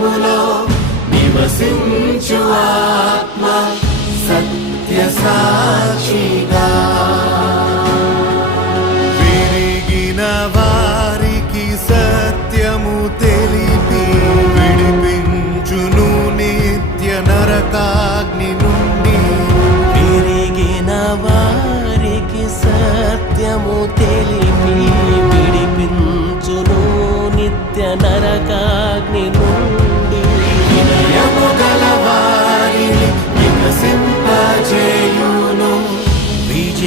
హృదయములో నివసించు ఆత్మ సత్య సాక్షిగా విరిగిన వారికి సత్యము తెలిపి విడిపించును నిత్య నరకాగ్ని నుండి విరిగిన వారికి సత్యము తెలిపి విడిపించును నిత్య నరక